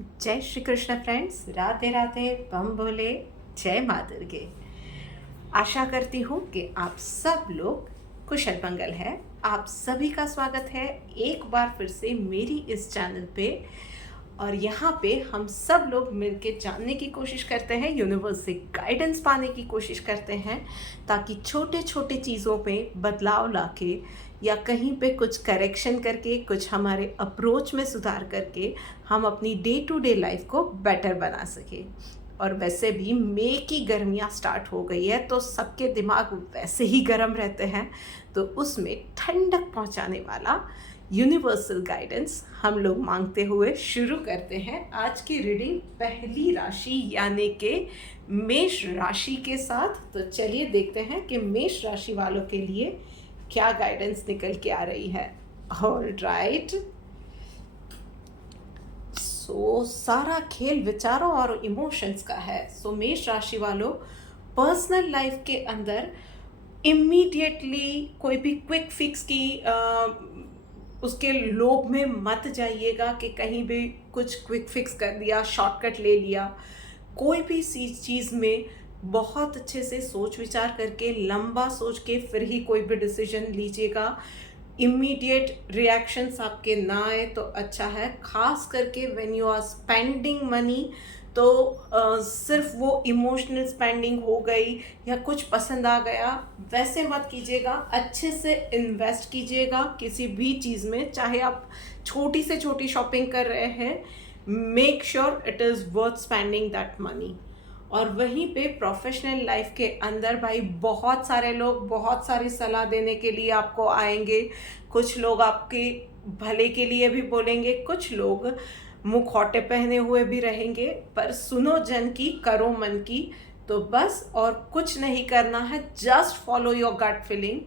जय श्री कृष्ण फ्रेंड्स, राधे राधे, बम बोले, जय माँ दुर्गे। आशा करती हूँ कि आप सब लोग कुशल मंगल है। आप सभी का स्वागत है एक बार फिर से मेरी इस चैनल पे। और यहाँ पे हम सब लोग मिलके जानने की कोशिश करते हैं, यूनिवर्स से गाइडेंस पाने की कोशिश करते हैं, ताकि छोटे छोटे चीज़ों पे बदलाव लाके या कहीं पे कुछ करेक्शन करके, कुछ हमारे अप्रोच में सुधार करके हम अपनी डे टू डे लाइफ को बेटर बना सके। और वैसे भी मई की गर्मियाँ स्टार्ट हो गई है, तो सबके दिमाग वैसे ही गर्म रहते हैं, तो उसमें ठंडक पहुंचाने वाला यूनिवर्सल गाइडेंस हम लोग मांगते हुए शुरू करते हैं आज की रीडिंग पहली राशि यानी कि मेष राशि के साथ। तो चलिए देखते हैं कि मेष राशि वालों के लिए क्या गाइडेंस निकल के आ रही है। ऑलराइट, सारा खेल विचारों और इमोशंस का है। मेष राशि वालों, पर्सनल लाइफ के अंदर इमीडिएटली कोई भी क्विक फिक्स की उसके लोभ में मत जाइएगा कि कहीं भी कुछ क्विक फिक्स कर दिया, शॉर्टकट ले लिया। कोई भी चीज़ में बहुत अच्छे से सोच विचार करके, लंबा सोच के फिर ही कोई भी डिसीजन लीजिएगा। इमीडिएट रिएक्शंस आपके ना आए तो अच्छा है, खास करके when you are spending money. तो सिर्फ वो इमोशनल स्पेंडिंग हो गई या कुछ पसंद आ गया, वैसे मत कीजिएगा। अच्छे से इन्वेस्ट कीजिएगा किसी भी चीज़ में, चाहे आप छोटी से छोटी शॉपिंग कर रहे हैं, make sure it is worth spending that money. और वहीं पे प्रोफेशनल लाइफ के अंदर भाई बहुत सारे लोग बहुत सारी सलाह देने के लिए आपको आएंगे। कुछ लोग आपके भले के लिए भी बोलेंगे, कुछ लोग मुखौटे पहने हुए भी रहेंगे, पर सुनो जन की, करो मन की। तो बस और कुछ नहीं करना है, just follow your gut feeling.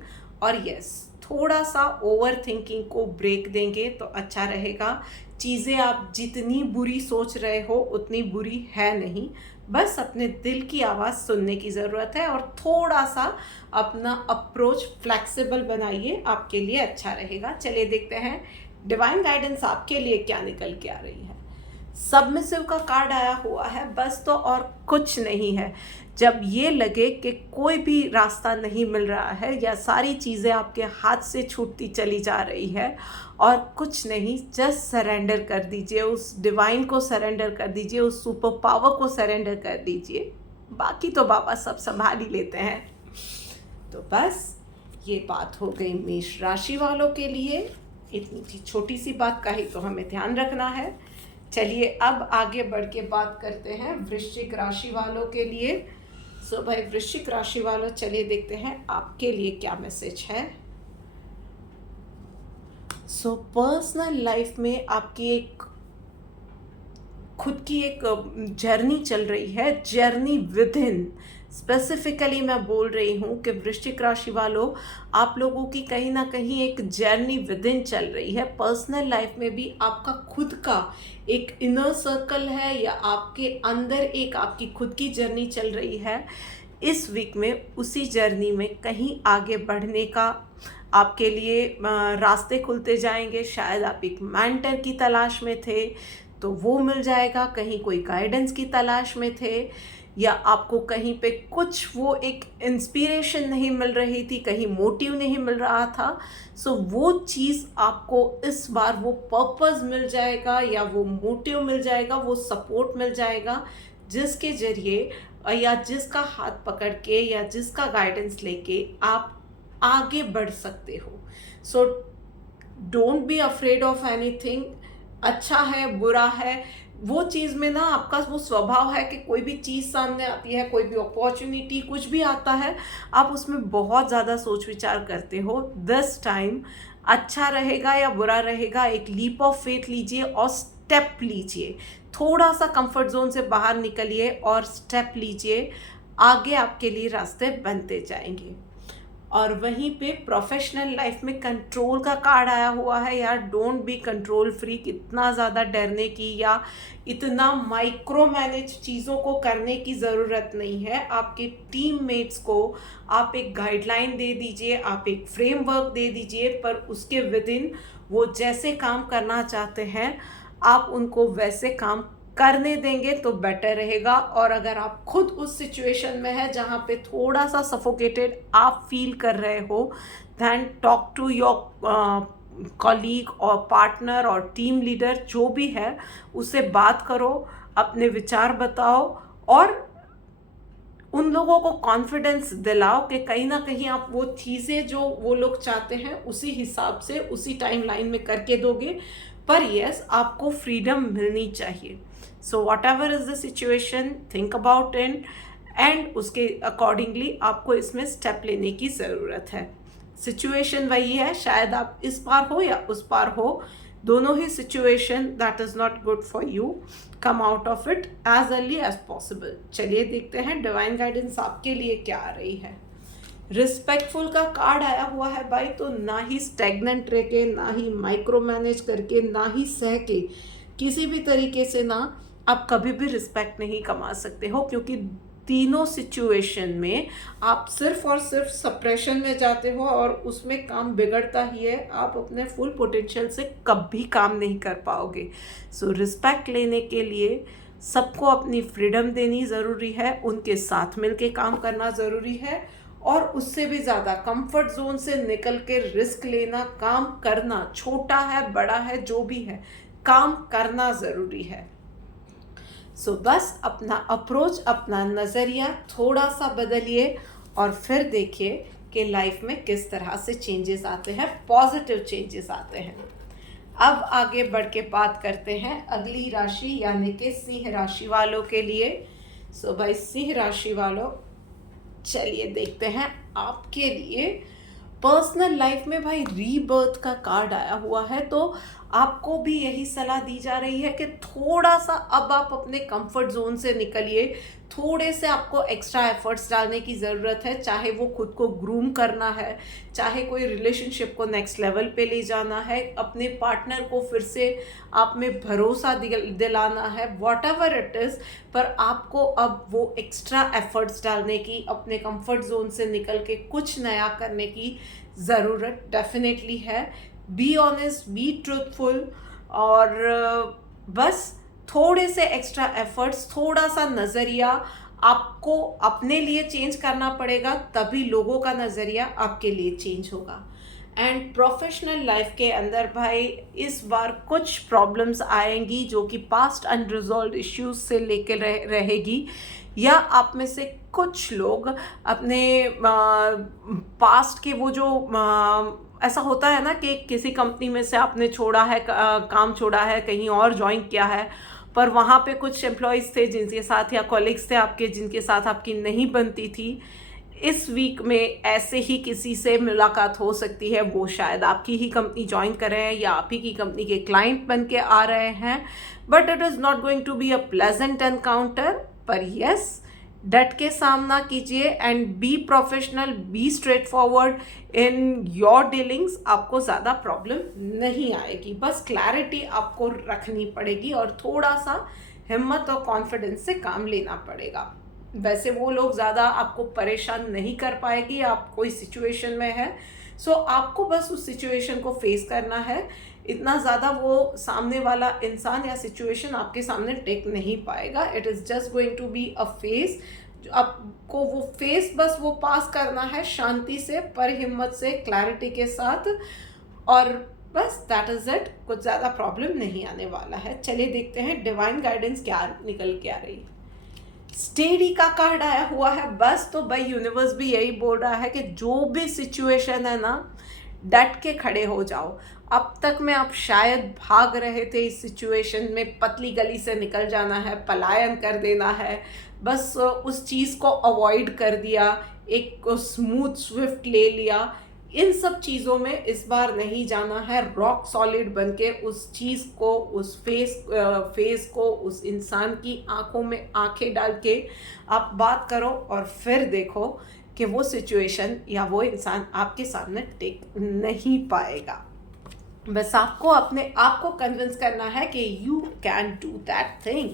और यस, थोड़ा सा ओवर थिंकिंग को ब्रेक देंगे तो अच्छा रहेगा। चीज़ें आप जितनी बुरी सोच रहे हो उतनी बुरी है नहीं, बस अपने दिल की आवाज़ सुनने की ज़रूरत है और थोड़ा सा अपना अप्रोच फ्लेक्सिबल बनाइए, आपके लिए अच्छा रहेगा। चलिए देखते हैं डिवाइन गाइडेंस आपके लिए क्या निकल के आ रही है। सबमिसिव का कार्ड आया हुआ है बस, तो और कुछ नहीं है। जब ये लगे कि कोई भी रास्ता नहीं मिल रहा है या सारी चीज़ें आपके हाथ से छूटती चली जा रही है और कुछ नहीं, जस्ट सरेंडर कर दीजिए, उस डिवाइन को सरेंडर कर दीजिए, उस सुपर पावर को सरेंडर कर दीजिए। बाकी तो बाबा सब संभाल ही लेते हैं। तो बस ये बात हो गई मेष राशि वालों के लिए। इतनी सी छोटी सी बात का ही तो हमें ध्यान रखना है। चलिए अब आगे बढ़ के बात करते हैं वृश्चिक राशि वालों के लिए। भाई वृश्चिक राशि वालों, चलिए देखते हैं आपके लिए क्या मैसेज है। पर्सनल लाइफ में आपकी एक खुद की एक जर्नी चल रही है, जर्नी विद इन। स्पेसिफिकली मैं बोल रही हूँ कि वृश्चिक राशि वालों, आप लोगों की कहीं ना कहीं एक जर्नी विद इन चल रही है। पर्सनल लाइफ में भी आपका खुद का एक इनर सर्कल है या आपके अंदर एक आपकी खुद की जर्नी चल रही है। इस वीक में उसी जर्नी में कहीं आगे बढ़ने का आपके लिए रास्ते खुलते जाएंगे। शायद आप एक मेंटर की तलाश में थे तो वो मिल जाएगा, कहीं कोई गाइडेंस की तलाश में थे, या आपको कहीं पे कुछ वो एक इंस्पिरेशन नहीं मिल रही थी, कहीं मोटिव नहीं मिल रहा था। वो चीज़ आपको इस बार वो पर्पस मिल जाएगा या वो मोटिव मिल जाएगा, वो सपोर्ट मिल जाएगा, जिसके जरिए या जिसका हाथ पकड़ के या जिसका गाइडेंस लेके आप आगे बढ़ सकते हो। Don't be afraid of anything. अच्छा है बुरा है, वो चीज़ में ना आपका वो स्वभाव है कि कोई भी चीज़ सामने आती है, कोई भी अपॉर्चुनिटी कुछ भी आता है, आप उसमें बहुत ज़्यादा सोच विचार करते हो। दिस टाइम अच्छा रहेगा या बुरा रहेगा, एक लीप ऑफ फेथ लीजिए और स्टेप लीजिए। थोड़ा सा कंफर्ट जोन से बाहर निकलिए और स्टेप लीजिए, आगे आपके लिए रास्ते बनते जाएंगे। और वहीं पे प्रोफेशनल लाइफ में कंट्रोल का कार्ड आया हुआ है। यार डोंट बी कंट्रोल फ्रीक, इतना ज़्यादा डरने की या इतना माइक्रो मैनेज चीज़ों को करने की ज़रूरत नहीं है। आपके टीममेट्स को आप एक गाइडलाइन दे दीजिए, आप एक फ्रेमवर्क दे दीजिए, पर उसके विद इन वो जैसे काम करना चाहते हैं आप उनको वैसे काम करने देंगे तो बेटर रहेगा। और अगर आप खुद उस सिचुएशन में है जहाँ पे थोड़ा सा सफोकेटेड आप फील कर रहे हो, then talk to your colleague और पार्टनर और टीम लीडर जो भी है, उससे बात करो, अपने विचार बताओ और उन लोगों को कॉन्फिडेंस दिलाओ कि कहीं ना कहीं आप वो चीज़ें जो वो लोग चाहते हैं उसी हिसाब से उसी टाइम लाइन में करके दोगे। पर यस, आपको फ्रीडम मिलनी चाहिए। So what ever is the situation, think about it and उसके अकॉर्डिंगली आपको इसमें स्टेप लेने की ज़रूरत है। सिचुएशन वही है, शायद आप इस पार हो या उस पार हो, दोनों ही situation that is not good for you, come out of it as early as possible. चलिए देखते हैं डिवाइन गाइडेंस आपके लिए क्या आ रही है। रिस्पेक्टफुल का कार्ड आया हुआ है भाई, तो ना ही स्टेगनेंट रह के, ना ही माइक्रो मैनेज करके, ना ही सह के, किसी भी तरीके से ना आप कभी भी रिस्पेक्ट नहीं कमा सकते हो, क्योंकि तीनों सिचुएशन में आप सिर्फ और सिर्फ सप्रेशन में जाते हो और उसमें काम बिगड़ता ही है। आप अपने फुल पोटेंशियल से कभी काम नहीं कर पाओगे। सो रिस्पेक्ट लेने के लिए सबको अपनी फ्रीडम देनी ज़रूरी है, उनके साथ मिलके काम करना ज़रूरी है, और उससे भी ज़्यादा कंफर्ट जोन से निकल के रिस्क लेना, काम करना, छोटा है बड़ा है जो भी है, काम करना ज़रूरी है। सो बस अपना अप्रोच, अपना नज़रिया थोड़ा सा बदलिए और फिर देखिए कि लाइफ में किस तरह से चेंजेस आते हैं, पॉजिटिव चेंजेस आते हैं। अब आगे बढ़ के बात करते हैं अगली राशि यानी कि सिंह राशि वालों के लिए। सो भाई सिंह राशि वालों, चलिए देखते हैं आपके लिए पर्सनल लाइफ में भाई रीबर्थ का कार्ड आया हुआ है। तो आपको भी यही सलाह दी जा रही है कि थोड़ा सा अब आप अपने कंफर्ट जोन से निकलिए, थोड़े से आपको एक्स्ट्रा एफर्ट्स डालने की ज़रूरत है, चाहे वो खुद को ग्रूम करना है, चाहे कोई रिलेशनशिप को नेक्स्ट लेवल पे ले जाना है, अपने पार्टनर को फिर से आप में भरोसा दिलाना है, वॉट एवर इट इज़। पर आपको अब वो एक्स्ट्रा एफर्ट्स डालने की, अपने कंफर्ट जोन से निकल के कुछ नया करने की ज़रूरत डेफिनेटली है। बी ऑनेस्ट, बी ट्रूथफुल, और बस थोड़े से एक्स्ट्रा एफर्ट्स, थोड़ा सा नज़रिया आपको अपने लिए चेंज करना पड़ेगा, तभी लोगों का नज़रिया आपके लिए चेंज होगा। एंड प्रोफेशनल लाइफ के अंदर भाई इस बार कुछ प्रॉब्लम्स आएंगी जो कि पास्ट अनरिजॉल्व इश्यूज से लेकर रहेगी, या आप में से कुछ लोग अपने पास्ट के वो जो ऐसा होता है ना कि किसी कंपनी में से आपने छोड़ा है, काम छोड़ा है, कहीं और ज्वाइन किया है, पर वहाँ पे कुछ एम्प्लॉयज़ थे जिनके साथ, या कॉलीग्स थे आपके जिनके साथ आपकी नहीं बनती थी। इस वीक में ऐसे ही किसी से मुलाकात हो सकती है, वो शायद आपकी ही कंपनी ज्वाइन कर रहे हैं या आप ही की कंपनी के क्लाइंट बन के आ रहे हैं, but it is not going to be a pleasant encounter. पर यस, डट के सामना कीजिए and be professional, be straight forward in your dealings. आपको ज़्यादा प्रॉब्लम नहीं आएगी, बस क्लैरिटी आपको रखनी पड़ेगी और थोड़ा सा हिम्मत और कॉन्फिडेंस से काम लेना पड़ेगा। वैसे वो लोग ज़्यादा आपको परेशान नहीं कर पाएगी, आप कोई सिचुएशन में है, सो आपको बस उस सिचुएशन को फेस करना है। इतना ज़्यादा वो सामने वाला इंसान या सिचुएशन आपके सामने टेक नहीं पाएगा। It is just going to be a phase, आपको वो फेस बस वो पास करना है शांति से, पर हिम्मत से, क्लैरिटी के साथ, और बस दैट इज़ इट। कुछ ज़्यादा प्रॉब्लम नहीं आने वाला है। चलिए देखते हैं डिवाइन गाइडेंस क्या निकल के आ रही है। स्टेडी का कार्ड आया हुआ है बस, तो भाई यूनिवर्स भी यही बोल रहा है कि जो भी सिचुएशन है ना, डट के खड़े हो जाओ। अब तक में आप शायद भाग रहे थे इस सिचुएशन में, पतली गली से निकल जाना है, पलायन कर देना है, बस उस चीज़ को अवॉइड कर दिया, एक स्मूथ स्विफ्ट ले लिया। इन सब चीज़ों में इस बार नहीं जाना है। रॉक सॉलिड बन के उस चीज़ को, उस फेस को, उस इंसान की आंखों में आंखें डाल के आप बात करो और फिर देखो कि वो सिचुएशन या वो इंसान आपके सामने टिक नहीं पाएगा। बस आपको अपने आप को कन्विंस करना है कि you can do that thing.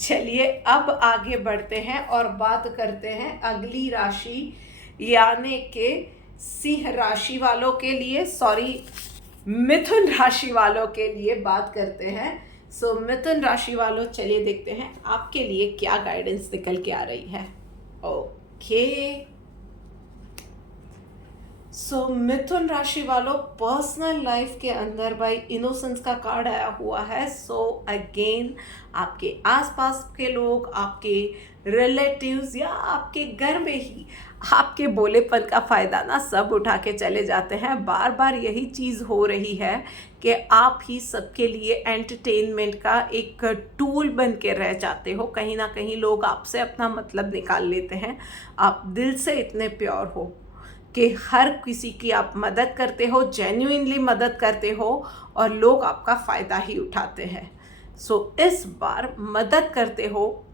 चलिए अब आगे बढ़ते हैं और बात करते हैं अगली राशि यानी कि सिंह राशि वालों के लिए, सॉरी मिथुन राशि वालों के लिए बात करते हैं। सो मिथुन राशि वालों, चलिए देखते हैं आपके लिए क्या गाइडेंस निकल के आ रही है। ओके, सो मिथुन राशि वालों, पर्सनल लाइफ के अंदर भाई इनोसेंस का कार्ड आया हुआ है। सो अगेन आपके आसपास के लोग, आपके रिलेटिव्स या आपके घर में ही आपके बोलेपन का फ़ायदा ना सब उठा के चले जाते हैं। बार बार यही चीज़ हो रही है कि आप ही सबके लिए एंटरटेनमेंट का एक टूल बन के रह जाते हो। कहीं ना कहीं लोग आपसे अपना मतलब निकाल लेते हैं। आप दिल से इतने प्योर हो कि हर किसी की आप मदद करते हो, जेन्युइनली मदद करते हो, और लोग आपका फ़ायदा ही उठाते हैं। सो इस बार मदद करते हो,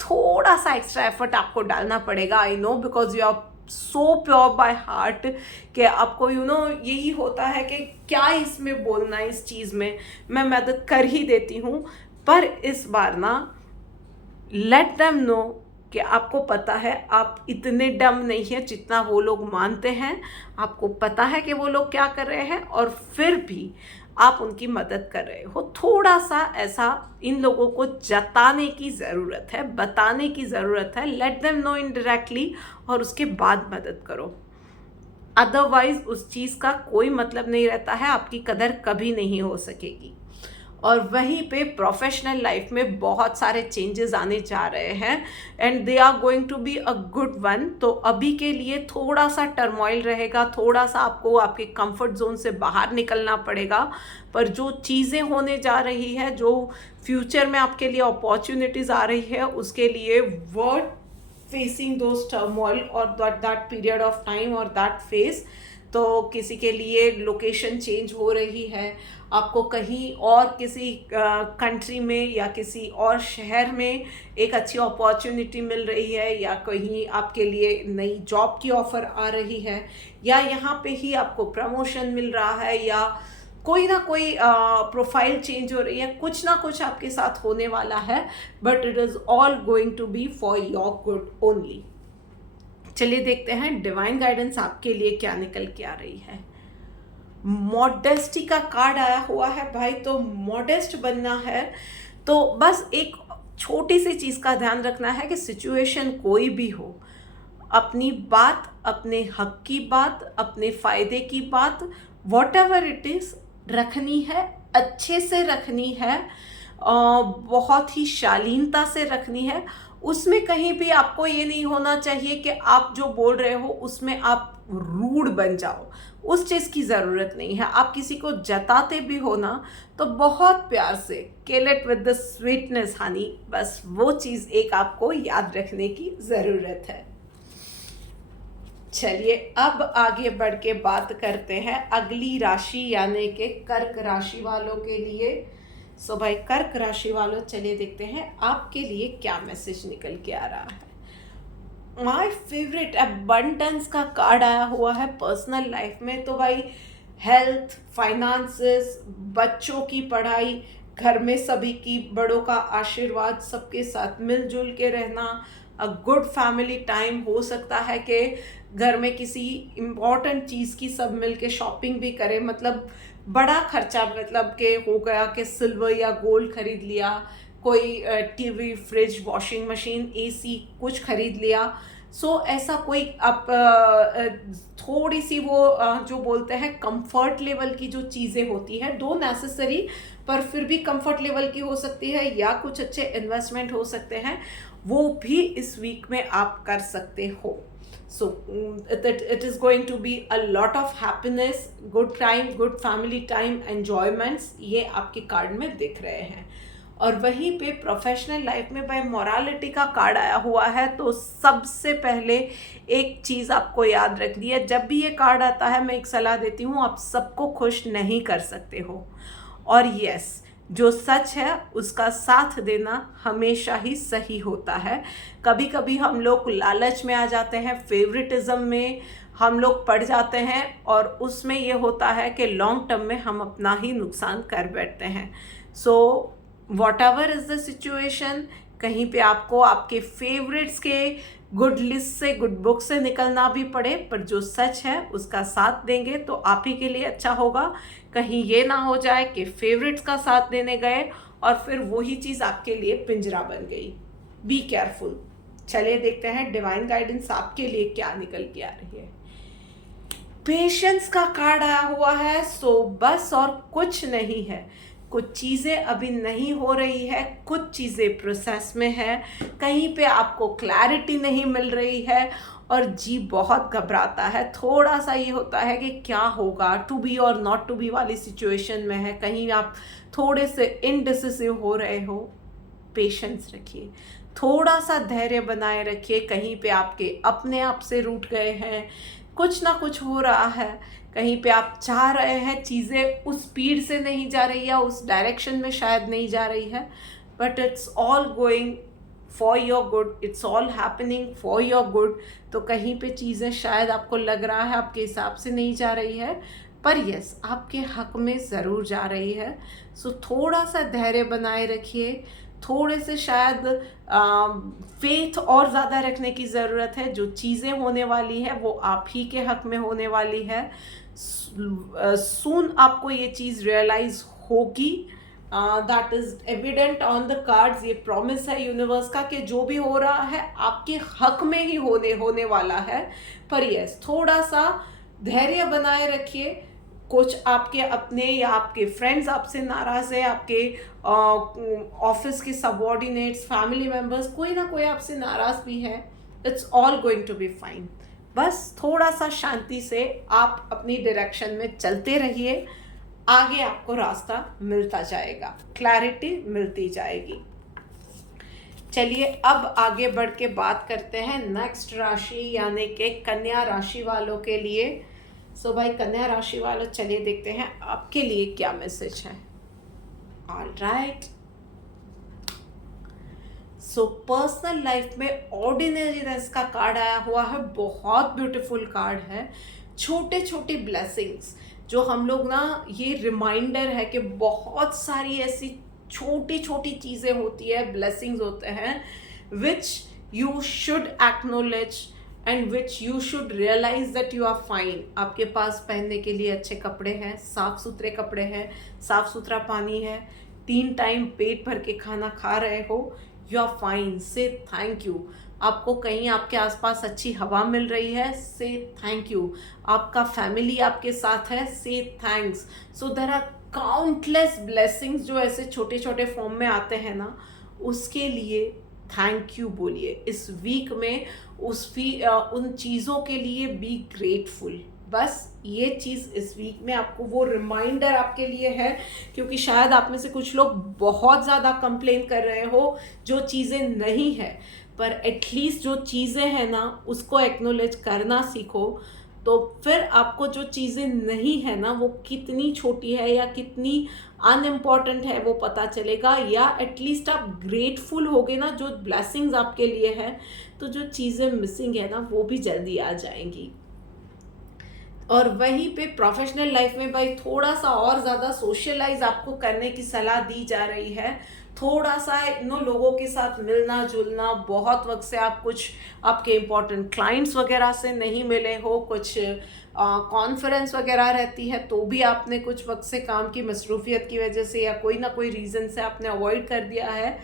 थोड़ा सा एक्स्ट्रा एफर्ट आपको डालना पड़ेगा। I know, because you are so pure by heart कि आपको यही होता है कि क्या इसमें बोलना है, इस चीज़ में मैं मदद कर ही देती हूँ। पर इस बार ना, लेट देम नो कि आपको पता है आप इतने डम नहीं है जितना वो लोग मानते हैं। आपको पता है कि वो लोग क्या कर रहे हैं, और फिर भी आप उनकी मदद कर रहे हो। थोड़ा सा ऐसा इन लोगों को जताने की ज़रूरत है, बताने की ज़रूरत है। लेट देम नो इनडायरेक्टली, और उसके बाद मदद करो। अदरवाइज उस चीज़ का कोई मतलब नहीं रहता है, आपकी कदर कभी नहीं हो सकेगी। और वहीं पे प्रोफेशनल लाइफ में बहुत सारे चेंजेस आने जा रहे हैं, and they are going to be a good one. तो अभी के लिए थोड़ा सा टर्मोइल रहेगा, थोड़ा सा आपको आपके कंफर्ट जोन से बाहर निकलना पड़ेगा। पर जो चीज़ें होने जा रही है, जो फ्यूचर में आपके लिए अपॉर्चुनिटीज़ आ रही है, उसके लिए वर्थ फेसिंग दोज टर्मोइल और दैट पीरियड ऑफ टाइम और दैट फेज। तो किसी के लिए लोकेशन चेंज हो रही है, आपको कहीं और किसी कंट्री में या किसी और शहर में एक अच्छी अपॉर्चुनिटी मिल रही है, या कहीं आपके लिए नई जॉब की ऑफ़र आ रही है, या यहाँ पे ही आपको प्रमोशन मिल रहा है, या कोई ना कोई प्रोफाइल चेंज हो रही है। कुछ ना कुछ आपके साथ होने वाला है, but it is all going to be for your good only. चलिए देखते हैं डिवाइन गाइडेंस आपके लिए क्या निकल के आ रही है। मॉडेस्टी का कार्ड आया हुआ है भाई। तो मॉडेस्ट बनना है तो बस एक छोटी सी चीज़ का ध्यान रखना है कि सिचुएशन कोई भी हो, अपनी बात, अपने हक की बात, अपने फ़ायदे की बात, वॉट एवर इट इज़, रखनी है, अच्छे से रखनी है, बहुत ही शालीनता से रखनी है। उसमें कहीं भी आपको ये नहीं होना चाहिए कि आप जो बोल रहे हो उसमें आप रूड बन जाओ। उस चीज़ की ज़रूरत नहीं है। आप किसी को जताते भी हो ना, तो बहुत प्यार से kill it with the sweetness Honey, बस वो चीज़ एक आपको याद रखने की ज़रूरत है। चलिए अब आगे बढ़ के बात करते हैं अगली राशि यानी कि कर्क राशि वालों के लिए। सो भाई कर्क राशि वालों, चलिए देखते हैं आपके लिए क्या मैसेज निकल के आ रहा है। माय फेवरेट अबंडेंस का कार्ड आया हुआ है पर्सनल लाइफ में। तो भाई हेल्थ, फाइनेंसेस, बच्चों की पढ़ाई, घर में सभी की बड़ों का आशीर्वाद, सबके साथ मिलजुल के रहना, अ गुड फैमिली टाइम। हो सकता है कि घर में किसी इम्पॉर्टेंट चीज़ की सब मिल के शॉपिंग भी करें, मतलब बड़ा खर्चा, मतलब के हो गया कि सिल्वर या गोल्ड खरीद लिया, कोई TV, fridge, washing machine, AC कुछ खरीद लिया। सो ऐसा कोई आप थोड़ी सी वो जो बोलते हैं कंफर्ट लेवल की जो चीज़ें होती है, दो नेसेसरी पर फिर भी कंफर्ट लेवल की हो सकती है, या कुछ अच्छे इन्वेस्टमेंट हो सकते हैं, वो भी इस वीक में आप कर सकते हो। So it is going to be a lot of happiness, good time, good family time, enjoyments, ये आपके कार्ड में दिख रहे हैं। और वहीं पे प्रोफेशनल लाइफ में भाई मोरालिटी का कार्ड आया हुआ है। तो सबसे पहले एक चीज़ आपको याद रखनी है, जब भी ये कार्ड आता है मैं एक सलाह देती हूँ, आप सबको खुश नहीं कर सकते हो। और यस, जो सच है उसका साथ देना हमेशा ही सही होता है। कभी कभी हम लोग लालच में आ जाते हैं, फेवरेटिज्म में हम लोग पड़ जाते हैं, और उसमें ये होता है कि लॉन्ग टर्म में हम अपना ही नुकसान कर बैठते हैं। So what ever is the situation, कहीं पे आपको आपके फेवरेट्स के गुड लिस्ट से, गुड बुक से निकलना भी पड़े, पर जो सच है उसका साथ देंगे तो आप ही के लिए अच्छा होगा। कहीं ये ना हो जाए कि फेवरेट्स का साथ देने गए और फिर वही चीज़ आपके लिए पिंजरा बन गई। Be careful. चलिए देखते हैं डिवाइन गाइडेंस आपके लिए क्या निकल के आ रही है। पेशेंस का कार्ड आया हुआ है। सो बस और कुछ नहीं है, कुछ चीज़ें अभी नहीं हो रही है, कुछ चीज़ें प्रोसेस में है, कहीं पे आपको क्लैरिटी नहीं मिल रही है और जी बहुत घबराता है। थोड़ा सा ये होता है कि क्या होगा, टू बी और नॉट टू बी वाली सिचुएशन में है, कहीं आप थोड़े से इनडिसिसिव हो रहे हो। पेशेंस रखिए, थोड़ा सा धैर्य बनाए रखिए। कहीं पे आपके अपने आप से रूठ गए हैं, कुछ ना कुछ हो रहा है, कहीं पे आप चाह रहे हैं चीज़ें उस स्पीड से नहीं जा रही है, उस डायरेक्शन में शायद नहीं जा रही है, but it's all going for your good, it's all happening for your good. तो कहीं पे चीज़ें शायद आपको लग रहा है आपके हिसाब से नहीं जा रही है, पर यस आपके हक में ज़रूर जा रही है। सो थोड़ा सा धैर्य बनाए रखिए, थोड़े से शायद फेथ और ज़्यादा रखने की ज़रूरत है। जो चीज़ें होने वाली है वो आप ही के हक में होने वाली है। सून आपको ये चीज़ रियलाइज़ होगी। That is evident on the cards. ये प्रॉमिस है यूनिवर्स का कि जो भी हो रहा है आपके हक में ही होने वाला है। पर यस थोड़ा सा धैर्य बनाए रखिए। कुछ आपके अपने या आपके फ्रेंड्स आपसे नाराज़ है, आपके ऑफिस के सबऑर्डिनेट्स, फैमिली मेम्बर्स, कोई ना कोई आपसे नाराज़ भी है। It's all going to be fine. बस थोड़ा सा शांति से आप अपनी डायरेक्शन में चलते रहिए, आगे आपको रास्ता मिलता जाएगा, क्लैरिटी मिलती जाएगी। चलिए अब आगे बढ़ के बात करते हैं नेक्स्ट राशि यानी कि कन्या राशि वालों के लिए। सो भाई कन्या राशि वालों, चलिए देखते हैं आपके लिए क्या मैसेज है। ऑलराइट, सो पर्सनल लाइफ में ऑर्डिनरीनेस का कार्ड आया हुआ है। बहुत ब्यूटीफुल कार्ड है। छोटे छोटे ब्लेसिंग्स जो हम लोग ना, ये रिमाइंडर है कि बहुत सारी ऐसी छोटी छोटी चीज़ें होती है, ब्लेसिंग्स होते हैं, which you should acknowledge and which you should realise that you are fine. आपके पास पहनने के लिए अच्छे कपड़े हैं, साफ़ सुथरे कपड़े हैं, साफ़ सुथरा पानी है, 3 टाइम पेट भर के खाना खा रहे हो, यू आर फाइन, से थैंक यू। आपको कहीं आपके आसपास अच्छी हवा मिल रही है, से थैंक यू। आपका फैमिली आपके साथ है, say thanks. So there are countless blessings जो ऐसे छोटे छोटे फॉर्म में आते हैं ना, उसके लिए थैंक यू बोलिए। इस वीक में उन चीज़ों के लिए बी ग्रेटफुल। बस ये चीज़ इस वीक में आपको वो रिमाइंडर आपके लिए है, क्योंकि शायद आप में से कुछ लोग बहुत ज़्यादा कंप्लेन कर रहे हो जो चीज़ें नहीं है, पर एटलीस्ट जो चीज़ें हैं ना उसको एक्नोलेज करना सीखो। तो फिर आपको जो चीज़ें नहीं है ना वो कितनी छोटी है या कितनी अनइम्पॉर्टेंट है वो पता चलेगा, या एटलीस्ट आप ग्रेटफुल होगे ना जो ब्लेसिंग्स आपके लिए है, तो जो चीज़ें मिसिंग है ना वो भी जल्दी आ जाएंगी। और वहीं पे प्रोफेशनल लाइफ में भाई थोड़ा सा और ज़्यादा सोशलाइज आपको करने की सलाह दी जा रही है। थोड़ा सा लोगों के साथ मिलना जुलना, बहुत वक्त से आप कुछ आपके इम्पोर्टेंट क्लाइंट्स वगैरह से नहीं मिले हो, कुछ कॉन्फ्रेंस वगैरह रहती है तो भी आपने कुछ वक्त से काम की मसरूफियत की वजह से या कोई ना कोई रीज़न से आपने अवॉइड कर दिया है,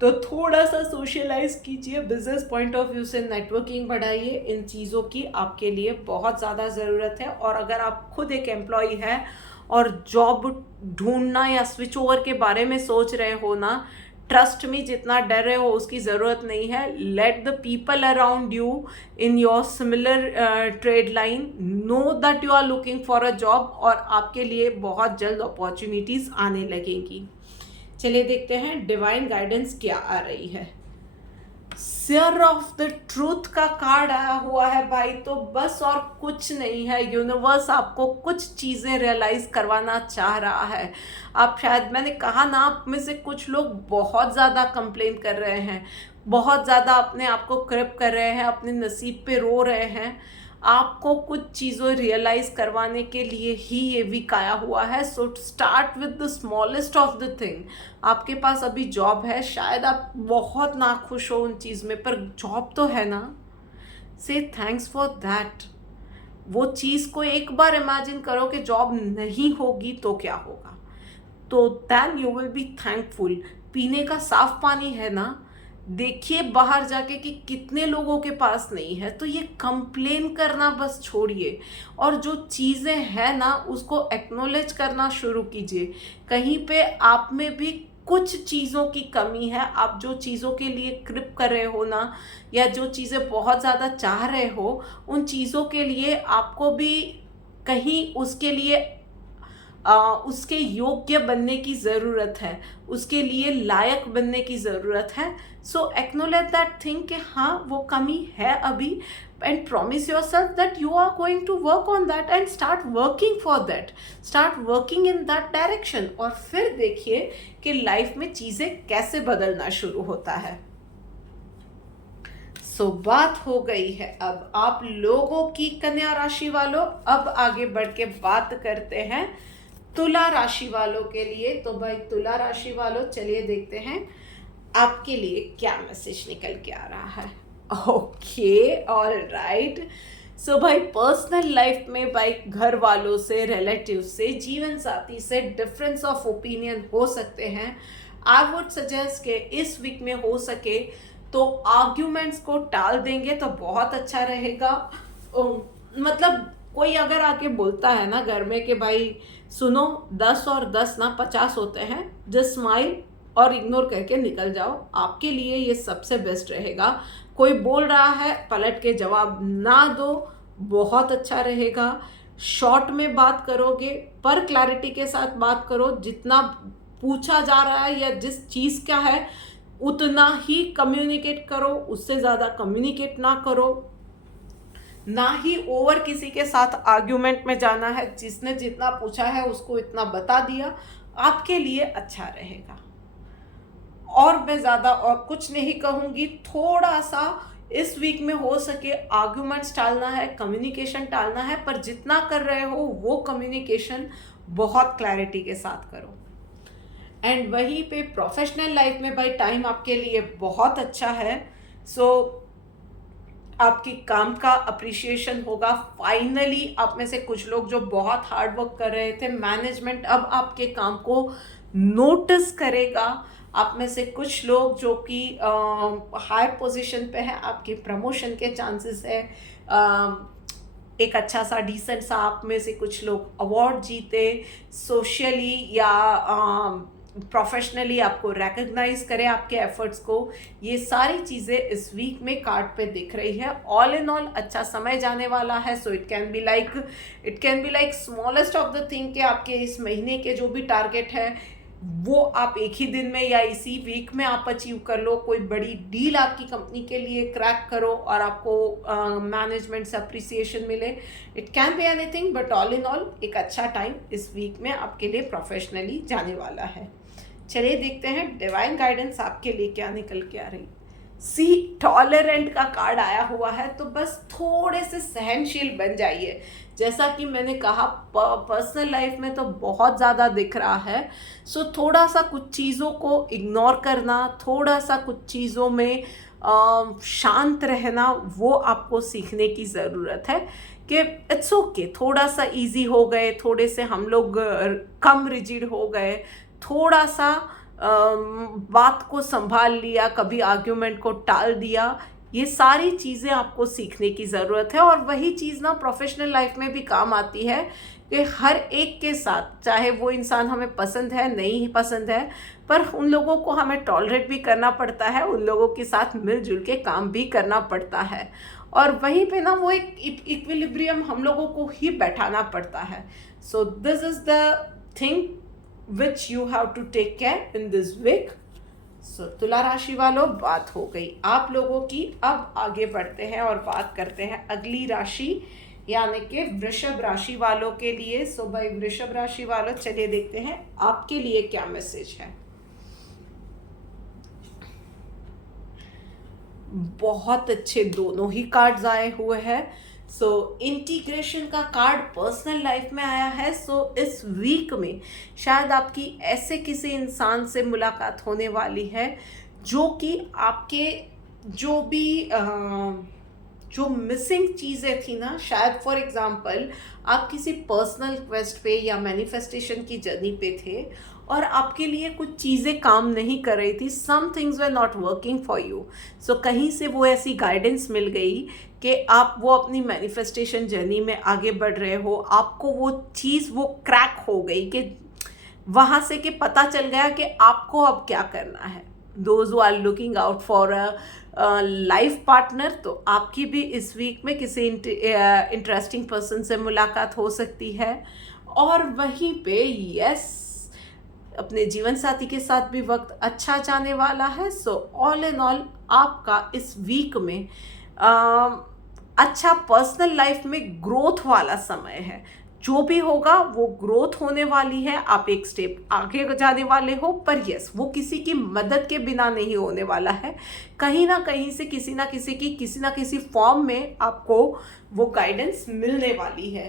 तो थोड़ा सा सोशलाइज कीजिए, बिजनेस पॉइंट ऑफ व्यू से नेटवर्किंग बढ़ाइए। इन चीज़ों की आपके लिए बहुत ज़्यादा ज़रूरत है। और अगर आप खुद एक एम्प्लॉय हैं और जॉब ढूंढना या स्विच ओवर के बारे में सोच रहे हो ना, ट्रस्ट में जितना डर रहे हो उसकी ज़रूरत नहीं है। Let the people around you in your similar trade line know that you are looking for a job, और आपके लिए बहुत जल्द अपॉर्चुनिटीज़ आने लगेंगी। चलिए देखते हैं डिवाइन गाइडेंस क्या आ रही है। सियर ऑफ द ट्रूथ का कार्ड आया हुआ है भाई। तो बस और कुछ नहीं है, यूनिवर्स आपको कुछ चीज़ें रियलाइज़ करवाना चाह रहा है। आप शायद, मैंने कहा ना, आप में से कुछ लोग बहुत ज़्यादा कंप्लेन कर रहे हैं, बहुत ज़्यादा अपने आप को क्रिप कर रहे हैं, अपने नसीब पे रो रहे हैं। आपको कुछ चीज़ों रियलाइज़ करवाने के लिए ही ये वीक आया हुआ है। So start with the smallest of the thing. आपके पास अभी जॉब है, शायद आप बहुत नाखुश हो उन चीज़ में, पर जॉब तो है ना, से थैंक्स फॉर दैट। वो चीज़ को एक बार इमेजिन करो कि जॉब नहीं होगी तो क्या होगा। तो then you will be thankful. पीने का साफ पानी है ना, देखिए बाहर जाके कि कितने लोगों के पास नहीं है, तो ये कंप्लेन करना बस छोड़िए और जो चीज़ें हैं ना उसको एक्नॉलेज करना शुरू कीजिए। कहीं पे आप में भी कुछ चीज़ों की कमी है, आप जो चीज़ों के लिए क्रिप कर रहे हो ना, या जो चीज़ें बहुत ज़्यादा चाह रहे हो, उन चीज़ों के लिए आपको भी कहीं उसके लिए उसके योग्य बनने की ज़रूरत है, उसके लिए लायक बनने की ज़रूरत है। सो एक्नोलेज दैट थिंग कि हाँ वो कमी है अभी, and promise yourself that you are going to work on that and start working for that, start working in that direction. और फिर देखिए कि लाइफ में चीज़ें कैसे बदलना शुरू होता है। बात हो गई है अब आप लोगों की, कन्या राशि वालों। अब आगे बढ़ के बात करते हैं तुला राशि वालों के लिए। तो भाई तुला राशि वालों, चलिए देखते हैं आपके लिए क्या मैसेज निकल के आ रहा है। Okay, all right. सो भाई पर्सनल लाइफ में भाई घर वालों से, रिलेटिव से, जीवन साथी से डिफरेंस ऑफ ओपिनियन हो सकते हैं। आई वुड सजेस्ट कि इस वीक में हो सके तो आर्ग्यूमेंट्स को टाल देंगे तो बहुत अच्छा रहेगा। मतलब कोई अगर आके बोलता है ना घर में कि भाई सुनो 10 और 10 ना 50 होते हैं, जस्ट स्माइल और इग्नोर करके निकल जाओ, आपके लिए ये सबसे बेस्ट रहेगा। कोई बोल रहा है पलट के जवाब ना दो, बहुत अच्छा रहेगा। शॉर्ट में बात करोगे पर क्लैरिटी के साथ बात करो, जितना पूछा जा रहा है या जिस चीज़ का है उतना ही कम्युनिकेट करो, उससे ज़्यादा कम्युनिकेट ना करो। ना ही ओवर किसी के साथ आर्ग्यूमेंट में जाना है, जिसने जितना पूछा है उसको इतना बता दिया, आपके लिए अच्छा रहेगा। और मैं ज़्यादा और कुछ नहीं कहूँगी, थोड़ा सा इस वीक में हो सके आर्ग्यूमेंट्स टालना है, कम्युनिकेशन टालना है, पर जितना कर रहे हो वो कम्युनिकेशन बहुत क्लैरिटी के साथ करो। एंड वहीं पे प्रोफेशनल लाइफ में भाई टाइम आपके लिए बहुत अच्छा है। सो आपकी काम का अप्रिसिएशन होगा। फाइनली आप में से कुछ लोग जो बहुत हार्ड वर्क कर रहे थे, मैनेजमेंट अब आपके काम को नोटिस करेगा। आप में से कुछ लोग जो कि हायर पोजीशन पे हैं, आपकी प्रमोशन के चांसेस है। एक अच्छा सा डिसेंट सा आप में से कुछ लोग अवार्ड जीते, सोशली या प्रोफेशनली आपको रिकग्नाइज करे आपके एफर्ट्स को। ये सारी चीज़ें इस वीक में कार्ड पे दिख रही है। ऑल इन ऑल अच्छा समय जाने वाला है। So it can be like smallest of the thing कि आपके इस महीने के जो भी टारगेट है वो आप एक ही दिन में या इसी वीक में आप अचीव कर लो। कोई बड़ी डील आपकी कंपनी के लिए क्रैक करो और आपको मैनेजमेंट से अप्रिसिएशन मिले। It can be anything, but all in all एक अच्छा टाइम इस वीक में आपके लिए प्रोफेशनली जाने वाला है। चलिए देखते हैं डिवाइन गाइडेंस आपके लिए क्या निकल के आ रही। सी टॉलरेंट का कार्ड आया हुआ है, तो बस थोड़े से सहनशील बन जाइए। जैसा कि मैंने कहा पर्सनल लाइफ में तो बहुत ज़्यादा दिख रहा है। सो थोड़ा सा कुछ चीज़ों को इग्नोर करना, थोड़ा सा कुछ चीज़ों में शांत रहना, वो आपको सीखने की ज़रूरत है कि इट्स ओके। थोड़ा सा इजी हो गए, थोड़े से हम लोग कम रिजिड हो गए, थोड़ा सा बात को संभाल लिया, कभी आर्ग्यूमेंट को टाल दिया। ये सारी चीज़ें आपको सीखने की ज़रूरत है। और वही चीज़ ना प्रोफेशनल लाइफ में भी काम आती है कि हर एक के साथ, चाहे वो इंसान हमें पसंद है नहीं पसंद है, पर उन लोगों को हमें टॉलरेट भी करना पड़ता है, उन लोगों के साथ मिलजुल के काम भी करना पड़ता है। और वहीं पे ना वो एक इक्विलिब्रियम हम लोगों को ही बैठाना पड़ता है। So this is the thing which you have to take care in this week. So तुला राशि वालों, बात हो गई आप लोगों की। अब आगे बढ़ते हैं और बात करते हैं अगली राशि यानी कि वृषभ राशि वालों के लिए। सो भाई वृषभ राशि वालों, चलिए देखते हैं आपके लिए क्या मैसेज है। बहुत अच्छे दोनों ही कार्ड्स आए हुए हैं। सो इंटीग्रेशन का कार्ड पर्सनल लाइफ में आया है। सो इस वीक में शायद आपकी ऐसे किसी इंसान से मुलाकात होने वाली है जो कि आपके जो भी जो मिसिंग चीज़ें थी ना, शायद फॉर एग्जांपल आप किसी पर्सनल क्वेस्ट पे या मैनिफेस्टेशन की जर्नी पे थे और आपके लिए कुछ चीज़ें काम नहीं कर रही थी, some things were not working for you. So कहीं से वो ऐसी गाइडेंस मिल गई कि आप वो अपनी मैनिफेस्टेशन जर्नी में आगे बढ़ रहे हो, आपको वो चीज़ वो क्रैक हो गई कि वहाँ से कि पता चल गया कि आपको अब क्या करना है। Those are looking out for a life partner, तो आपकी भी इस वीक में किसी इंटरेस्टिंग पर्सन से मुलाकात हो सकती है। और वहीं पे यस, अपने जीवन साथी के साथ भी वक्त अच्छा जाने वाला है। सो ऑल इन ऑल आपका इस वीक में अच्छा पर्सनल लाइफ में ग्रोथ वाला समय है। जो भी होगा वो ग्रोथ होने वाली है, आप एक स्टेप आगे जाने वाले हो, पर यस वो किसी की मदद के बिना नहीं होने वाला है। कहीं ना कहीं से किसी ना किसी फॉर्म में आपको वो गाइडेंस मिलने वाली है।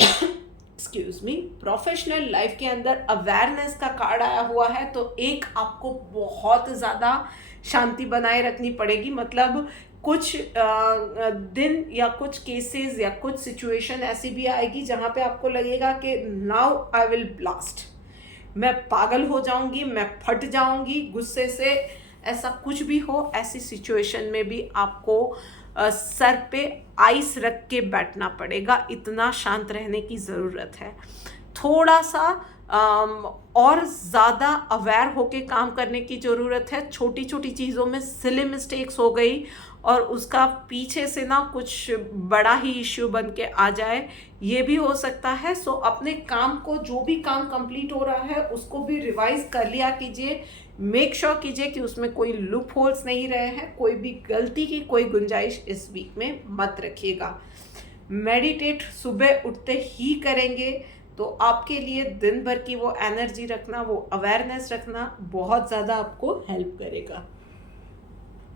Excuse me. प्रोफेशनल लाइफ के अंदर अवेयरनेस का कार्ड आया हुआ है, तो एक आपको बहुत ज़्यादा शांति बनाए रखनी पड़ेगी। मतलब कुछ दिन या कुछ केसेस या कुछ सिचुएशन ऐसी भी आएगी जहाँ पे आपको लगेगा कि नाउ आई विल ब्लास्ट, मैं पागल हो जाऊंगी, मैं फट जाऊंगी गुस्से से। ऐसा कुछ भी हो, ऐसी सिचुएशन में भी आपको सर पे आइस रख के बैठना पड़ेगा, इतना शांत रहने की ज़रूरत है। थोड़ा सा और ज़्यादा अवेयर होके काम करने की ज़रूरत है। छोटी छोटी चीज़ों में सिली मिस्टेक्स हो गई और उसका पीछे से ना कुछ बड़ा ही इश्यू बन के आ जाए, ये भी हो सकता है। सो अपने काम को, जो भी काम कंप्लीट हो रहा है उसको भी रिवाइज कर लिया कीजिए। मेक श्योर कीजिए कि उसमें कोई लूप होल्स नहीं रहे हैं, कोई भी गलती की कोई गुंजाइश इस वीक में मत रखिएगा। मेडिटेट सुबह उठते ही करेंगे तो आपके लिए दिन भर की वो एनर्जी रखना, वो अवेयरनेस रखना बहुत ज़्यादा आपको हेल्प करेगा।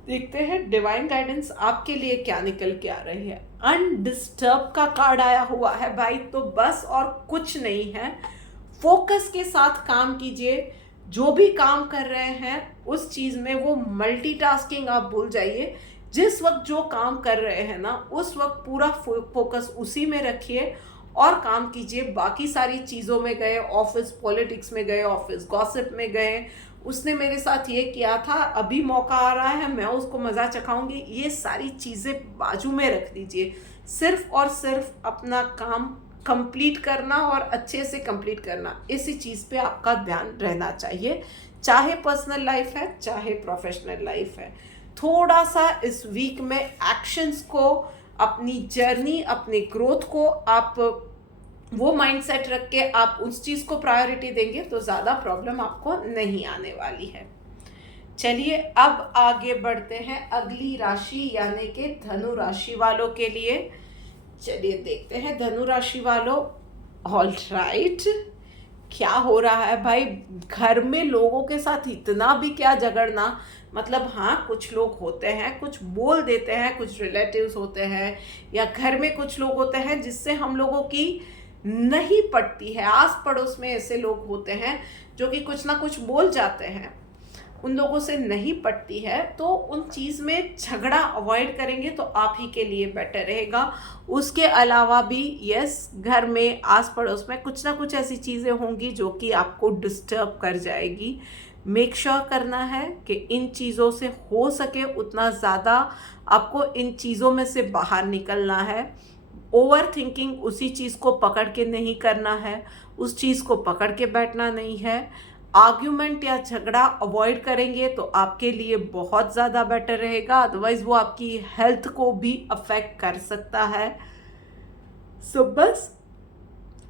देखते हैं डिवाइन गाइडेंस आपके लिए क्या निकल के आ रही है। अनडिस्टर्ब का कार्ड आया हुआ है भाई, तो बस और कुछ नहीं है, फोकस के साथ काम कीजिए। जो भी काम कर रहे हैं उस चीज़ में वो मल्टीटास्किंग आप भूल जाइए। जिस वक्त जो काम कर रहे हैं ना, उस वक्त पूरा फोकस उसी में रखिए और काम कीजिए। बाकी सारी चीज़ों में गए, ऑफिस पॉलिटिक्स में गए, ऑफिस गॉसिप में गए, उसने मेरे साथ ये किया था, अभी मौका आ रहा है, मैं उसको मज़ा चखाऊंगी, ये सारी चीज़ें बाजू में रख दीजिए। सिर्फ और सिर्फ अपना काम कंप्लीट करना और अच्छे से कंप्लीट करना, इसी चीज़ पे आपका ध्यान रहना चाहिए, चाहे पर्सनल लाइफ है चाहे प्रोफेशनल लाइफ है। थोड़ा सा इस वीक में एक्शंस को, अपनी जर्नी, अपने ग्रोथ को आप वो माइंडसेट रख के आप उस चीज़ को प्रायोरिटी देंगे तो ज़्यादा प्रॉब्लम आपको नहीं आने वाली है। चलिए अब आगे बढ़ते हैं अगली राशि यानी कि धनु राशि वालों के लिए। चलिए देखते हैं धनु राशि वालों। ऑल राइट, क्या हो रहा है भाई, घर में लोगों के साथ इतना भी क्या झगड़ना। मतलब हाँ, कुछ लोग होते हैं, कुछ बोल देते हैं, कुछ रिलेटिव्स होते हैं या घर में कुछ लोग होते हैं जिससे हम लोगों की नहीं पड़ती है। आस पड़ोस में ऐसे लोग होते हैं जो कि कुछ ना कुछ बोल जाते हैं, उन लोगों से नहीं पड़ती है, तो उन चीज़ में झगड़ा अवॉइड करेंगे तो आप ही के लिए बेटर रहेगा। उसके अलावा भी यस, घर में आस पड़ोस में कुछ ना कुछ ऐसी चीज़ें होंगी जो कि आपको डिस्टर्ब कर जाएगी। मेक श्योर करना है कि इन चीज़ों से हो सके उतना ज़्यादा आपको इन चीज़ों में से बाहर निकलना है। ओवर थिंकिंग उसी चीज़ को पकड़ के नहीं करना है, उस चीज़ को पकड़ के बैठना नहीं है। आर्ग्यूमेंट या झगड़ा अवॉइड करेंगे तो आपके लिए बहुत ज़्यादा बेटर रहेगा, अदरवाइज वो आपकी हेल्थ को भी अफेक्ट कर सकता है। सो बस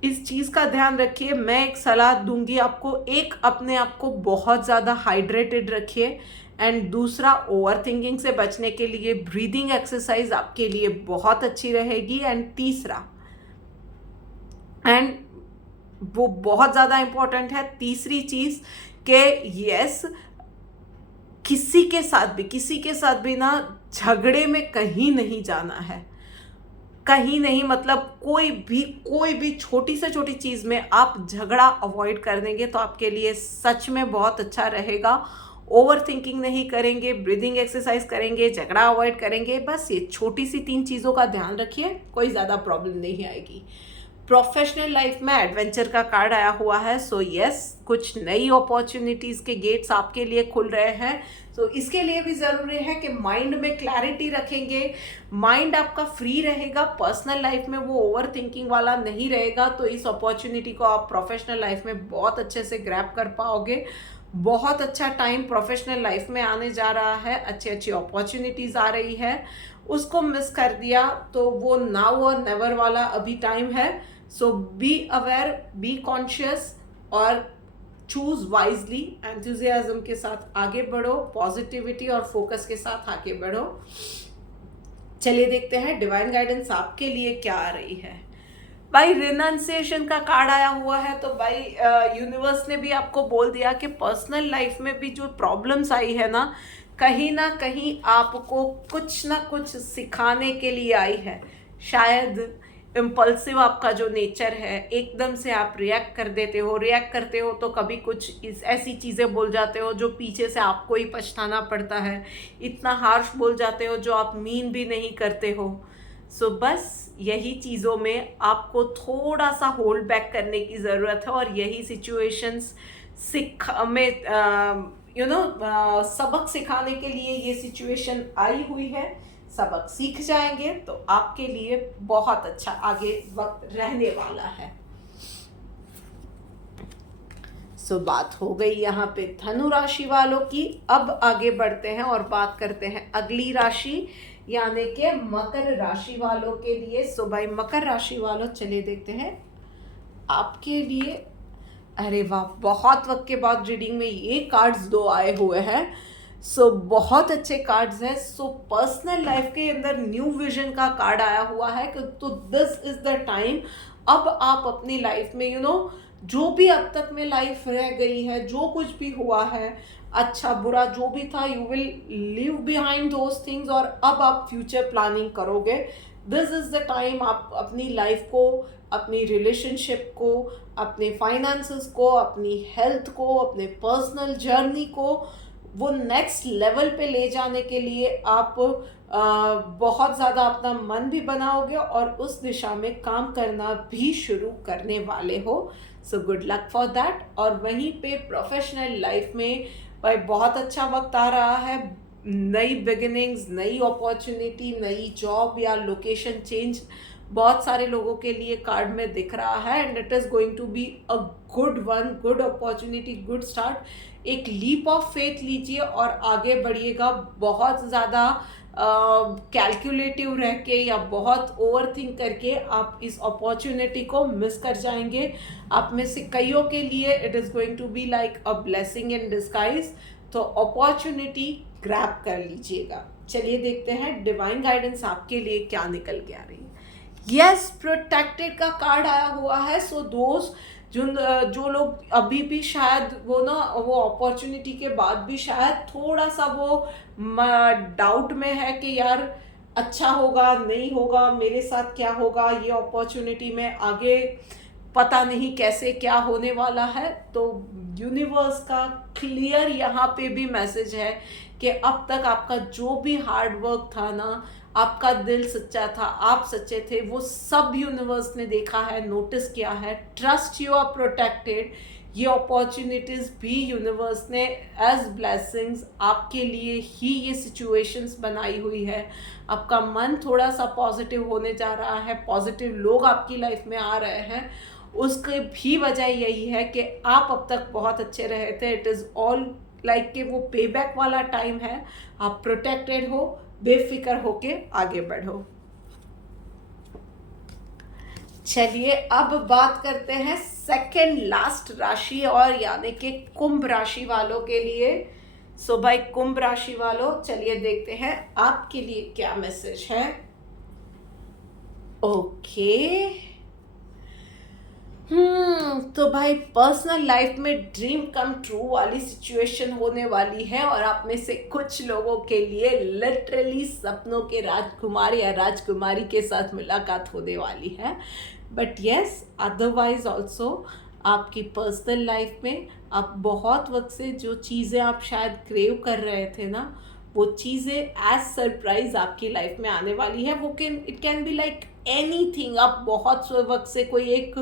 इस चीज़ का ध्यान रखिए। मैं एक सलाह दूंगी आपको, एक अपने आप को बहुत ज़्यादा हाइड्रेटेड रखिए, एंड दूसरा ओवर थिंकिंग से बचने के लिए ब्रीदिंग एक्सरसाइज आपके लिए बहुत अच्छी रहेगी। एंड तीसरा, एंड वो बहुत ज़्यादा इम्पोर्टेंट है, तीसरी चीज़ कि यस, किसी के साथ भी ना झगड़े में कहीं नहीं जाना है, कहीं नहीं। मतलब कोई भी छोटी से छोटी चीज़ में आप झगड़ा अवॉइड कर देंगे तो आपके लिए सच में बहुत अच्छा रहेगा। ओवर थिंकिंग नहीं करेंगे, ब्रीदिंग एक्सरसाइज करेंगे, झगड़ा अवॉइड करेंगे, बस ये छोटी सी 3 चीज़ों का ध्यान रखिए, कोई ज़्यादा प्रॉब्लम नहीं आएगी। प्रोफेशनल लाइफ में एडवेंचर का कार्ड आया हुआ है। सो यस, कुछ नई अपॉर्चुनिटीज़ के गेट्स आपके लिए खुल रहे हैं। तो इसके लिए भी ज़रूरी है कि माइंड में क्लैरिटी रखेंगे, माइंड आपका फ्री रहेगा, पर्सनल लाइफ में वो ओवर थिंकिंग वाला नहीं रहेगा। तो इस अपॉर्चुनिटी को आप प्रोफेशनल लाइफ में बहुत अच्छे से ग्रैब कर पाओगे। बहुत अच्छा टाइम प्रोफेशनल लाइफ में आने जा रहा है, अच्छी अच्छी अपॉर्चुनिटीज़ आ रही है। उसको मिस कर दिया तो वो नाउ और नेवर वाला अभी टाइम है। सो बी अवेयर, बी कॉन्शियस और चूज वाइजली। एंथुजियाज्म के साथ आगे बढ़ो, पॉजिटिविटी और फोकस के साथ आगे बढ़ो। चलिए देखते हैं डिवाइन गाइडेंस आपके लिए क्या आ रही है। भाई रिनाउंसिएशन का कार्ड आया हुआ है। तो भाई यूनिवर्स ने भी आपको बोल दिया कि पर्सनल लाइफ में भी जो प्रॉब्लम्स आई है ना कहीं आपको कुछ ना कुछ सिखाने के लिए आई है। शायद इम्पल्सिव आपका जो नेचर है, एकदम से आप रिएक्ट करते हो तो कभी कुछ ऐसी चीज़ें बोल जाते हो जो पीछे से आपको ही पछताना पड़ता है। इतना हार्श बोल जाते हो जो आप मीन भी नहीं करते हो। सो बस यही चीज़ों में आपको थोड़ा सा होल्ड बैक करने की ज़रूरत है और यही सिचुएशंस सबक सिखाने के लिए ये सिचुएशन आई हुई है। सबक सीख जाएंगे तो आपके लिए बहुत अच्छा आगे वक्त रहने वाला है। सो बात हो गई यहाँ पे धनु राशि वालों की। अब आगे बढ़ते हैं और बात करते हैं अगली राशि यानी कि मकर राशि वालों के लिए। सो भाई मकर राशि वालों, चलिए देखते हैं आपके लिए। अरे वाह, बहुत वक्त के बाद रीडिंग में ये कार्ड्स दो आए हुए हैं। सो बहुत अच्छे कार्ड्स हैं। सो पर्सनल लाइफ के अंदर न्यू विजन का कार्ड आया हुआ है कि तो दिस इज द टाइम। अब आप अपनी लाइफ में जो भी अब तक में लाइफ रह गई है, जो कुछ भी हुआ है, अच्छा बुरा जो भी था, you will leave behind those things और अब आप फ्यूचर प्लानिंग करोगे। दिस इज द टाइम आप अपनी लाइफ को, अपनी रिलेशनशिप को, अपने फाइनेंसेस को, अपनी हेल्थ को, अपने पर्सनल जर्नी को वो नेक्स्ट लेवल पे ले जाने के लिए आप बहुत ज़्यादा अपना मन भी बनाओगे और उस दिशा में काम करना भी शुरू करने वाले हो। So good luck for that. और वहीं पे प्रोफेशनल लाइफ में भाई बहुत अच्छा वक्त आ रहा है। नई बिगिनिंग्स, नई अपॉर्चुनिटी, नई जॉब या लोकेशन चेंज बहुत सारे लोगों के लिए कार्ड में दिख रहा है and it is going to be a good one, good opportunity, good start. एक लीप ऑफ फेथ लीजिए और आगे बढ़िएगा। बहुत ज़्यादा कैलकुलेटिव रह के या बहुत ओवर थिंक करके आप इस अपॉर्चुनिटी को मिस कर जाएंगे। आप में से कईयों के लिए it is going to be like a blessing in disguise. तो अपॉर्चुनिटी ग्रैब कर लीजिएगा। चलिए देखते हैं डिवाइन गाइडेंस आपके लिए क्या निकल के आ रही है। यस, प्रोटेक्टेड का कार्ड आया हुआ है। सो दोस्त जो लोग अभी भी शायद वो अपॉर्चुनिटी के बाद भी शायद थोड़ा सा वो डाउट में है कि यार अच्छा होगा नहीं होगा, मेरे साथ क्या होगा, ये अपॉर्चुनिटी में आगे पता नहीं कैसे क्या होने वाला है। तो यूनिवर्स का क्लियर यहाँ पे भी मैसेज है कि अब तक आपका जो भी हार्ड वर्क था ना, आपका दिल सच्चा था, आप सच्चे थे, वो सब यूनिवर्स ने देखा है, नोटिस किया है। Trust you are protected. ये अपॉर्चुनिटीज़ भी यूनिवर्स ने एज ब्लेसिंग्स आपके लिए ही ये सिचुएशंस बनाई हुई है। आपका मन थोड़ा सा पॉजिटिव होने जा रहा है, पॉजिटिव लोग आपकी लाइफ में आ रहे हैं। उसकी भी वजह यही है कि आप अब तक बहुत अच्छे रहे थे। इट इज़ ऑल लाइक कि वो पे बैक वाला टाइम है। आप प्रोटेक्टेड हो, बेफिक्र होके आगे बढ़ो। चलिए अब बात करते हैं सेकेंड लास्ट राशि और यानी कि कुंभ राशि वालों के लिए। सो भाई कुंभ राशि वालों, चलिए देखते हैं आपके लिए क्या मैसेज है। ओके तो भाई पर्सनल लाइफ में ड्रीम कम ट्रू वाली सिचुएशन होने वाली है और आप में से कुछ लोगों के लिए लिटरली सपनों के राजकुमार या राजकुमारी के साथ मुलाकात होने वाली है। बट यस, अदरवाइज ऑल्सो आपकी पर्सनल लाइफ में आप बहुत वक्त से जो चीज़ें आप शायद क्रेव कर रहे थे ना, वो चीज़ें एज सरप्राइज आपकी लाइफ में आने वाली है। वो it can be like anything. आप बहुत वक्त से कोई एक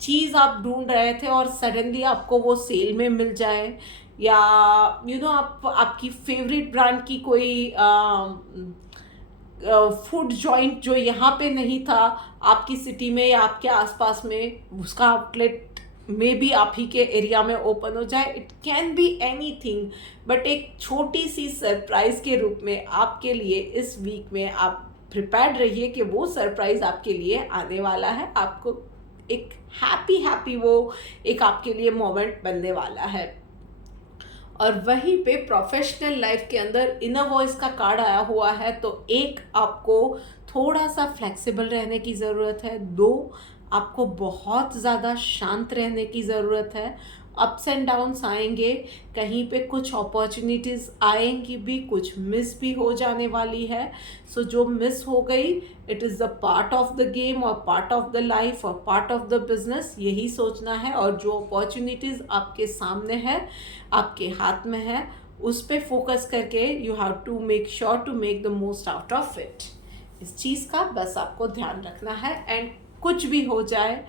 चीज़ आप ढूंढ रहे थे और सडनली आपको वो सेल में मिल जाए, या आप आपकी फेवरेट ब्रांड की कोई फूड जॉइंट जो यहाँ पे नहीं था आपकी सिटी में या आपके आसपास में, उसका आउटलेट में भी आप ही के एरिया में ओपन हो जाए। It can be anything, but एक छोटी सी सरप्राइज के रूप में आपके लिए इस वीक में आप प्रिपेयर्ड रहिए कि वो सरप्राइज आपके लिए आने वाला है। आपको एक हैप्पी वो एक आपके लिए मोमेंट बनने वाला है। और वहीं पे प्रोफेशनल लाइफ के अंदर इनर वॉइस का कार्ड आया हुआ है, तो एक आपको थोड़ा सा फ्लेक्सिबल रहने की ज़रूरत है, दो आपको बहुत ज़्यादा शांत रहने की ज़रूरत है। अप्स एंड डाउन्स आएंगे, कहीं पे कुछ अपॉर्चुनिटीज़ आएंगी भी, कुछ मिस भी हो जाने वाली है। सो जो मिस हो गई, it is the part of the game और पार्ट ऑफ द लाइफ और पार्ट ऑफ द बिजनेस, यही सोचना है। और जो अपॉर्चुनिटीज़ आपके सामने है, आपके हाथ में है, उस पर फोकस करके you have to make sure to make the most out of it. इस चीज़ का बस आपको ध्यान रखना है। एंड कुछ भी हो जाए,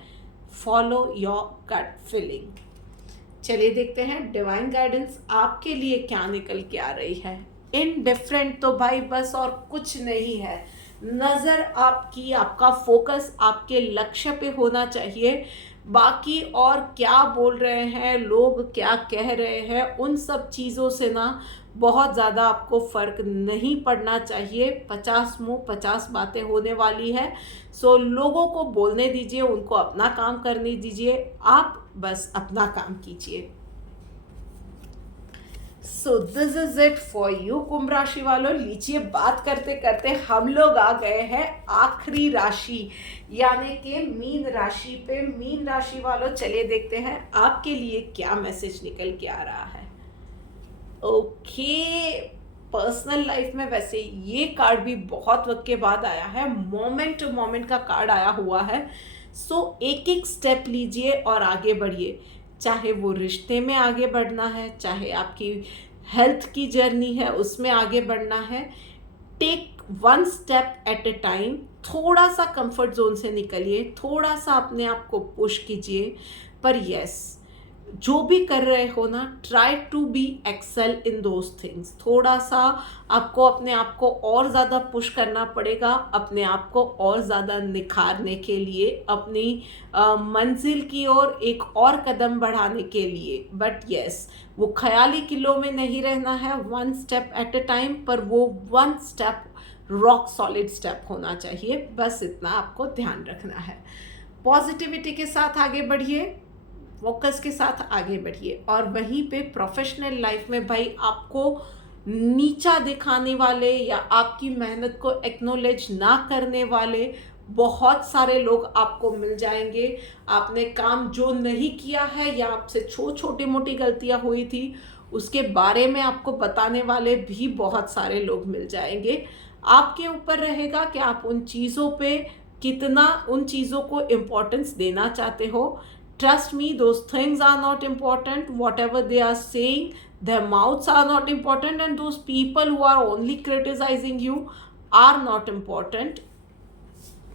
फॉलो योर गट फीलिंग। चलिए देखते हैं डिवाइन गाइडेंस आपके लिए क्या निकल के आ रही है। इनडिफरेंट तो भाई बस और कुछ नहीं है। नज़र आपकी, आपका फोकस आपके लक्ष्य पे होना चाहिए। बाकी और क्या बोल रहे हैं लोग, क्या कह रहे हैं, उन सब चीज़ों से ना बहुत ज़्यादा आपको फ़र्क नहीं पड़ना चाहिए। 50 मुंह 50 बातें होने वाली है। सो लोगों को बोलने दीजिए, उनको अपना काम करने दीजिए, आप बस अपना काम कीजिए। So this is it for you Kumbh राशि वालों। लीजिए, बात करते करते हम लोग आ गए हैं आखिरी राशि यानी कि मीन राशि पे। मीन राशि वालों, चलिए देखते हैं आपके लिए क्या मैसेज निकल के आ रहा है। ओके, पर्सनल लाइफ में वैसे ये कार्ड भी बहुत वक्त के बाद आया है, मोमेंट टू मोमेंट का कार्ड आया हुआ है। सो एक एक स्टेप लीजिए और आगे बढ़िए। चाहे वो रिश्ते में आगे बढ़ना है, चाहे आपकी हेल्थ की जर्नी है उसमें आगे बढ़ना है, take one step at a time. थोड़ा सा कंफर्ट जोन से निकलिए, थोड़ा सा अपने आप को पुश कीजिए। पर यस, जो भी कर रहे हो ना, try to be excel in those things. थोड़ा सा आपको अपने आप को और ज़्यादा पुश करना पड़ेगा, अपने आप को और ज़्यादा निखारने के लिए, अपनी मंजिल की ओर एक और कदम बढ़ाने के लिए। बट यस, वो ख्याली किलो में नहीं रहना है, one step at a time. पर वो one step rock solid step होना चाहिए, बस इतना आपको ध्यान रखना है। पॉजिटिविटी के साथ आगे बढ़िए, फोकस के साथ आगे बढ़िए। और वहीं पे प्रोफेशनल लाइफ में भाई आपको नीचा दिखाने वाले या आपकी मेहनत को एक्नॉलेज ना करने वाले बहुत सारे लोग आपको मिल जाएंगे। आपने काम जो नहीं किया है या आपसे छोटी मोटी गलतियां हुई थी उसके बारे में आपको बताने वाले भी बहुत सारे लोग मिल जाएंगे। आपके ऊपर रहेगा कि आप उन चीज़ों पे कितना, उन चीज़ों को इम्पोर्टेंस देना चाहते हो। Trust me, those things are not important. Whatever they are saying, their mouths are not important, and those people who are only criticizing you are not important.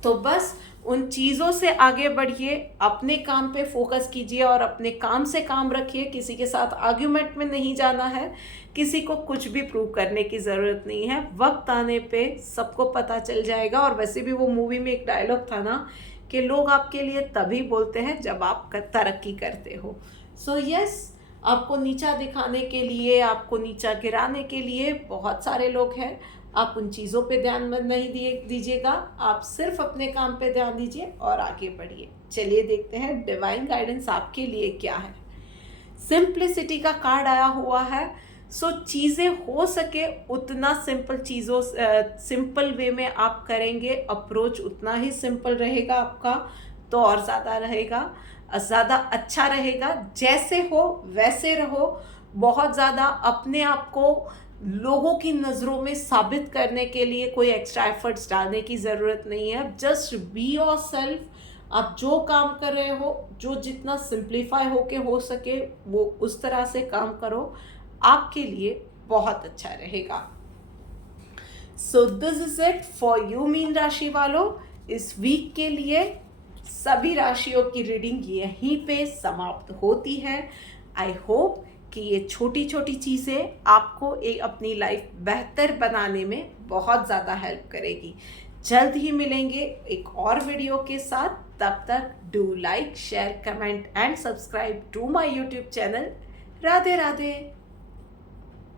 तो बस उन चीज़ों से आगे बढ़िए, अपने काम पे फोकस कीजिए और अपने काम से काम रखिए। किसी के साथ आर्ग्यूमेंट में नहीं जाना है, किसी को कुछ भी प्रूव करने की ज़रूरत नहीं है। वक्त आने पे सबको पता चल जाएगा। और वैसे भी वो मूवी में एक डायलॉग था ना कि लोग आपके लिए तभी बोलते हैं जब आप तरक्की करते हो। सो यस, आपको नीचा दिखाने के लिए, आपको नीचा गिराने के लिए बहुत सारे लोग हैं। आप उन चीज़ों पे ध्यान मत नहीं दीजिएगा, आप सिर्फ अपने काम पे ध्यान दीजिए और आगे बढ़िए। चलिए देखते हैं डिवाइन गाइडेंस आपके लिए क्या है। सिंप्लिसिटी का कार्ड आया हुआ है। सो चीज़ें हो सके उतना सिंपल वे में आप करेंगे, अप्रोच उतना ही सिंपल रहेगा आपका, तो और ज़्यादा रहेगा, ज़्यादा अच्छा रहेगा। जैसे हो वैसे रहो। बहुत ज़्यादा अपने आप को लोगों की नज़रों में साबित करने के लिए कोई एक्स्ट्रा एफर्ट्स डालने की ज़रूरत नहीं है। Just be yourself. आप जो काम कर रहे हो, जो जितना सिंप्लीफाई होके हो सके वो उस तरह से काम करो, आपके लिए बहुत अच्छा रहेगा। सो this is it for you mean राशि वालों। इस वीक के लिए सभी राशियों की रीडिंग यहीं पे समाप्त होती है। आई होप कि ये छोटी छोटी चीज़ें आपको एक अपनी लाइफ बेहतर बनाने में बहुत ज़्यादा हेल्प करेगी। जल्द ही मिलेंगे एक और वीडियो के साथ। तब तक do like, share, comment and subscribe to my YouTube channel. Radhe Radhe.